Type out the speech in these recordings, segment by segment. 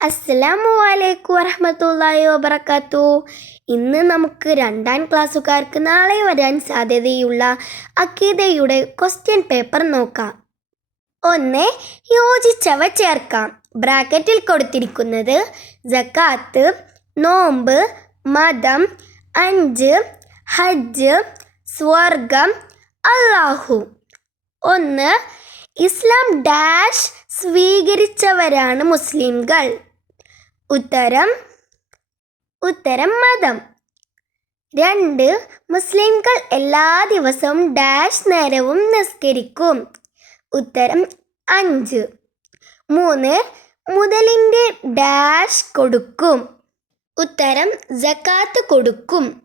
അസ്സലാമു അലൈക്കും വറഹമത്തല്ലാഹി വബർക്കാത്തു ഇന്ന് നമുക്ക് രണ്ടാം ക്ലാസ്സുകാർക്ക് നാളെ വരാൻ സാധ്യതയുള്ള അക്കീതയുടെ ക്വസ്റ്റ്യൻ പേപ്പർ നോക്കാം. ഒന്ന് യോജിച്ചവ ചേർക്കാം. ബ്രാക്കറ്റിൽ കൊടുത്തിരിക്കുന്നത് ജക്കാത്ത് നോമ്പ് മതം അഞ്ച് ഹജ്ജ് സ്വർഗം അള്ളാഹു ഒന്ന് ഇസ്ലാം ഡാഷ് സ്വീകരിച്ചവരാണ് മുസ്ലിംകൾ. ഉത്തരം ഉത്തരം മതം. രണ്ട് മുസ്ലിംകൾ എല്ലാ ദിവസവും ഡാഷ് നേരവും നിസ്കരിക്കും. ഉത്തരം അഞ്ച്. മൂന്ന് മുതലിന്റെ ഡാഷ് കൊടുക്കും. ഉത്തരം ജക്കാത്ത് കൊടുക്കും.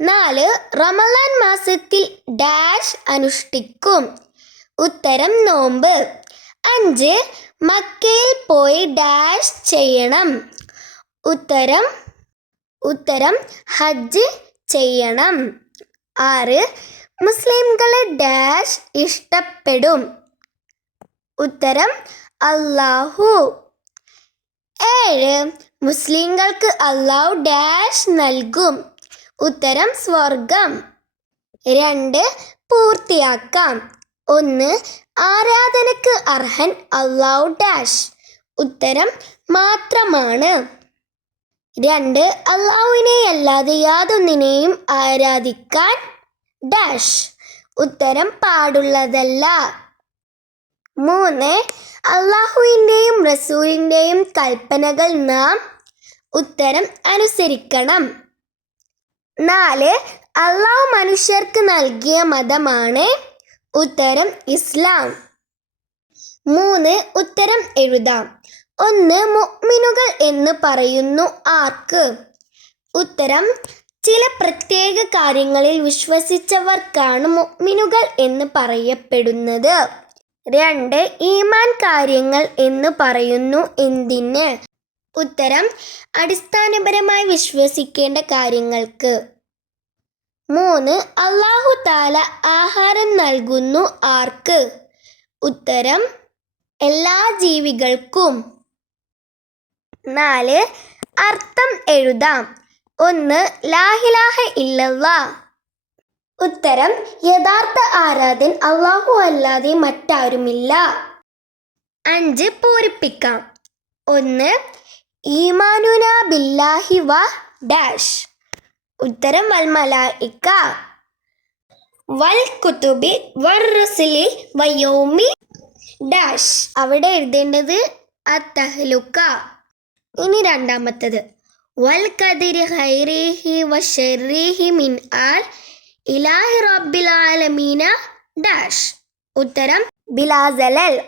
നാല് റമലാൻ മാസത്തിൽ ഡാഷ് അനുഷ്ഠിക്കും. ഉത്തരം നോമ്പ്. അഞ്ച് മക്കയിൽ പോയി ഡാഷ് ചെയ്യണം. ഉത്തരം ഉത്തരം ഹജ്ജ് ചെയ്യണം. ആറ് മുസ്ലിംകളെ ഡാഷ് ഇഷ്ടപ്പെടും. ഉത്തരം അള്ളാഹു ഏഴ് മുസ്ലിങ്ങൾക്ക് അള്ളാഹു ഡാഷ് നൽകും. ഉത്തരം സ്വർഗം. രണ്ട് പൂർത്തിയാക്കാം. ഒന്ന് ആരാധനക്ക് അർഹൻ അള്ളാഹു ഡാഷ്. ഉത്തരം മാത്രമാണ്. രണ്ട് അള്ളാഹുവിനെ അല്ലാതെ യാതൊന്നിനെയും ആരാധിക്കാൻ ഡാഷ്. ഉത്തരം പാടുള്ളതല്ല. മൂന്ന് അള്ളാഹുവിന്റെയും റസൂലിന്റെയും കൽപ്പനകൾ നാം ഉത്തരം അനുസരിക്കണം. നാല് അള്ളാഹു മനുഷ്യർക്ക് നൽകിയ മതമാണ് ഉത്തരം ഇസ്ലാം. മൂന്ന് ഉത്തരം എഴുതാം. ഒന്ന് മുഅ്മിനുകൾ എന്ന് പറയുന്നു ആർക്ക്? ഉത്തരം ചില പ്രത്യേക കാര്യങ്ങളിൽ വിശ്വസിച്ചവർക്കാണ് മുഅ്മിനുകൾ എന്ന് പറയപ്പെടുന്നത്. രണ്ട് ഈമാൻ കാര്യങ്ങൾ എന്ന് പറയുന്നു എന്തിന്? ഉത്തരം അടിസ്ഥാനപരമായി വിശ്വസിക്കേണ്ട കാര്യങ്ങൾക്ക്. മൂന്ന് അള്ളാഹു താല ആഹാരം നൽകുന്നു ആർക്ക്? ഉത്തരം എല്ലാ ജീവികൾക്കും. നാല് അർത്ഥം എഴുതാം. ഒന്ന് ലാഹിലാഹ ഇല്ലല്ലാ. ഉത്തരം യഥാർത്ഥ ആരാധൻ അള്ളാഹു അല്ലാതെ മറ്റാരുമില്ല. അഞ്ച് പൂരിപ്പിക്കാം. ഒന്ന് ഈമാനുന ബില്ലാഹി വ ഡാഷ്. ഉത്തരം വൽമല ഇക്ക. വൽ കുത്തുബി വർ റുസുലി വയോമി ഡാഷ്. അവിടെ എഴുതേണ്ടത് അത്തഹ്ലുക്ക. ഇനി രണ്ടാമത്തത്. വൽ കദിരി ഹൈറിഹി വ ഷെറിഹി മിൻ ആൽ ഇലാഹി റബ്ബിൽ ആലമീന ഡാഷ്. ഉത്തരം ബിലാസലൽ.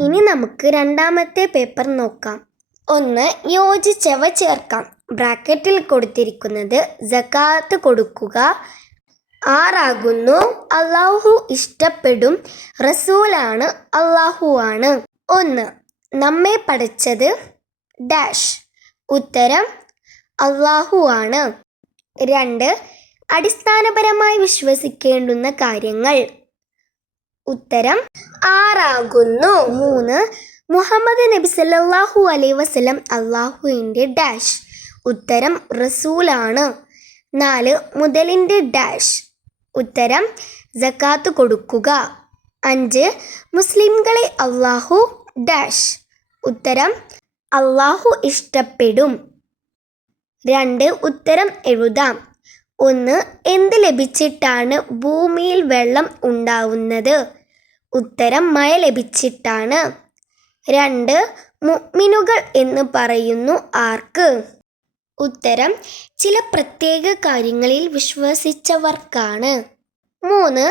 ഇനി നമുക്ക് രണ്ടാമത്തെ പേപ്പർ നോക്കാം. ഒന്ന് യോജിച്ചവ ചേർക്കാം. ബ്രാക്കറ്റിൽ കൊടുത്തിരിക്കുന്നത് ജക്കാത്ത് കൊടുക്കുക. ആറാകുന്നു. അള്ളാഹു ഇഷ്ടപ്പെടും. റസൂലാണ് അള്ളാഹു ആണ് ഒന്ന് നമ്മെ പഠിച്ചത് ഡാഷ്. ഉത്തരം അള്ളാഹു ആണ് രണ്ട് അടിസ്ഥാനപരമായി വിശ്വസിക്കേണ്ടുന്ന കാര്യങ്ങൾ. ഉത്തരം ആറാകുന്നു. മൂന്ന് മുഹമ്മദ് നബി സല്ലാഹു അലൈ വസ്ലം അള്ളാഹുവിന്റെ ഡാഷ്. ഉത്തരം റസൂലാണ്. നാല് മുതലിന്റെ ഡാഷ്. ഉത്തരം ജക്കാത്ത് കൊടുക്കുക. അഞ്ച് മുസ്ലിംകളെ അള്ളാഹു ഡാഷ്. ഉത്തരം അള്ളാഹു ഇഷ്ടപ്പെടും. രണ്ട് ഉത്തരം എഴുതാം. ഒന്ന് എന്ത് ലഭിച്ചിട്ടാണ് ഭൂമിയിൽ വെള്ളം ഉണ്ടാവുന്നത്? ഉത്തരം മഴ ലഭിച്ചിട്ടാണ്. രണ്ട് മുഅ്മിനുകൾ എന്ന് പറയുന്നു ആർക്ക്? ഉത്തരം ചില പ്രത്യേക കാര്യങ്ങളിൽ വിശ്വസിച്ചവർക്കാണ്. മൂന്ന്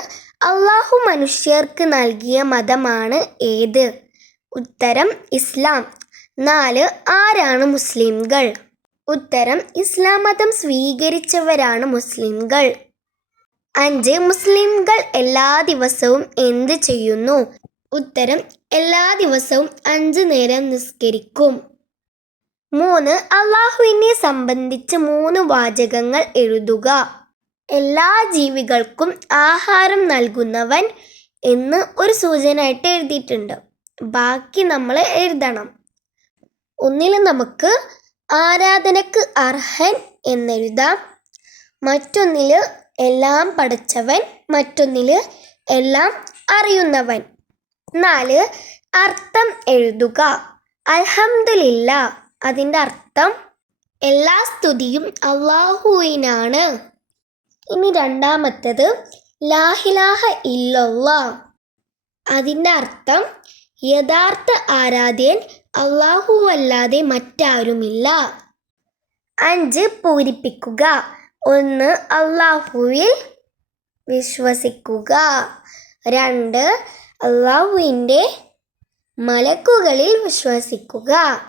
അള്ളാഹു മനുഷ്യർക്ക് നൽകിയ മതമാണ് ഏത്? ഉത്തരം ഇസ്ലാം. നാല് ആരാണ് മുസ്ലിംകൾ? ഉത്തരം ഇസ്ലാം മതം സ്വീകരിച്ചവരാണ് മുസ്ലിംകൾ. അഞ്ച് മുസ്ലിംകൾ എല്ലാ ദിവസവും എന്ത് ചെയ്യുന്നു? ഉത്തരം എല്ലാ ദിവസവും അഞ്ച് നേരം നിസ്കരിക്കും. മൂന്ന് അള്ളാഹുവിനെ സംബന്ധിച്ച് മൂന്ന് വാചകങ്ങൾ എഴുതുക. എല്ലാ ജീവികൾക്കും ആഹാരം നൽകുന്നവൻ എന്ന് ഒരു സൂചനയായിട്ട് എഴുതിയിട്ടുണ്ട്. ബാക്കി നമ്മൾ എഴുതണം. ഒന്നിൽ നമുക്ക് ആരാധനക്ക് അർഹൻ എന്നെഴുതാം. മറ്റൊന്നിൽ എല്ലാം പഠിച്ചവൻ മറ്റൊന്നിൽ എല്ലാം അറിയുന്നവൻ. നാല് അർത്ഥം എഴുതുക. അൽഹംദുലില്ല. അതിന്റെ അർത്ഥം എല്ലാ സ്തുതിയും അള്ളാഹുവിനാണ്. ഇനി രണ്ടാമത്തത് ലാഹിലാഹ ഇല്ലല്ല. അതിന്റെ അർത്ഥം യഥാർത്ഥ ആരാധ്യൻ അള്ളാഹു അല്ലാതെ മറ്റാരുമില്ല. അഞ്ച് പൂരിപ്പിക്കുക. ഒന്ന് അള്ളാഹുവിൽ വിശ്വസിക്കുക. രണ്ട് അള്ളാഹുവിന്റെ മലക്കുകളിൽ വിശ്വസിക്കുക.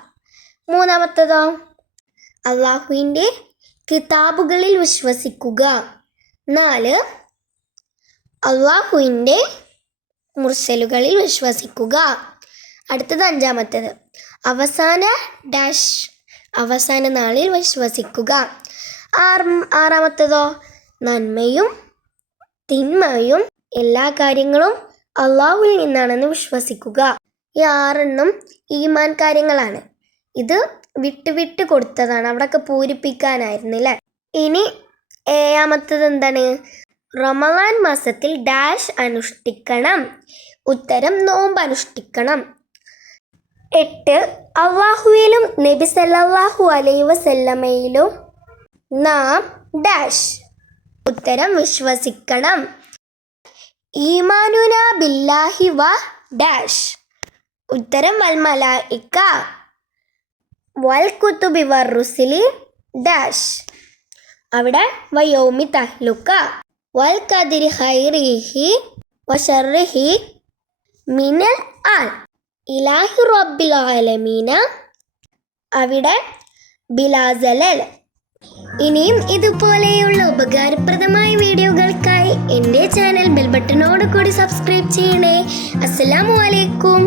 മൂന്നാമത്തതോ? അള്ളാഹുവിന്റെ കിതാബുകളിൽ വിശ്വസിക്കുക. നാല് അള്ളാഹുവിന്റെ മുർസലുകളിൽ വിശ്വസിക്കുക. അടുത്തത് അഞ്ചാമത്തേത്. അവസാന ഡാഷ് അവസാന നാളിൽ വിശ്വസിക്കുക. ആറ് ആറാമത്തതോ? നന്മയും തിന്മയും എല്ലാ കാര്യങ്ങളും അള്ളാഹുവിൽ നിന്നാണെന്ന് വിശ്വസിക്കുക. ഈ ആറെണ്ണം ഈമാൻ കാര്യങ്ങളാണ്. ഇത് വിട്ട് വിട്ട് കൊടുത്തതാണ്. അവിടെയൊക്കെ പൂരിപ്പിക്കാനായിരുന്നില്ലേ? ഇനി ഏഴാമത്തത് എന്താണ്? റമദാൻ മാസത്തിൽ ഡാഷ് അനുഷ്ഠിക്കണം. ഉത്തരം നോമ്പ് അനുഷ്ഠിക്കണം. എട്ട് അള്ളാഹുവിലും നബി സല്ലാഹു അലൈ വസല്ലമയിലും നാം ഡാഷ്. ഉത്തരം വിശ്വസിക്കണം. ഈമാനുന ബില്ലാഹി വ ഡാഷ്. ഉത്തരം വൽ മലായിക്ക. വൽ കുത്തുബി വർ റുസിലി ഡാഷ്. അവിടെ വയോമി തഹ്ലുക്ക. വൽ കതിരി ഹൈറിഹി വഷറിഹി മിനൽ ആൽ ഇലാഹി റബ്ബിൽ ആലമീന. അവിടെ ബിലാസലൽ ഇനിയും ഇതുപോലെയുള്ള ഉപകാരപ്രദമായ വീഡിയോകൾക്കായി എന്റെ ചാനൽ ബെൽ ബട്ടണോട് കൂടി സബ്സ്ക്രൈബ് ചെയ്യണേ. അസ്സലാമു അലൈക്കും.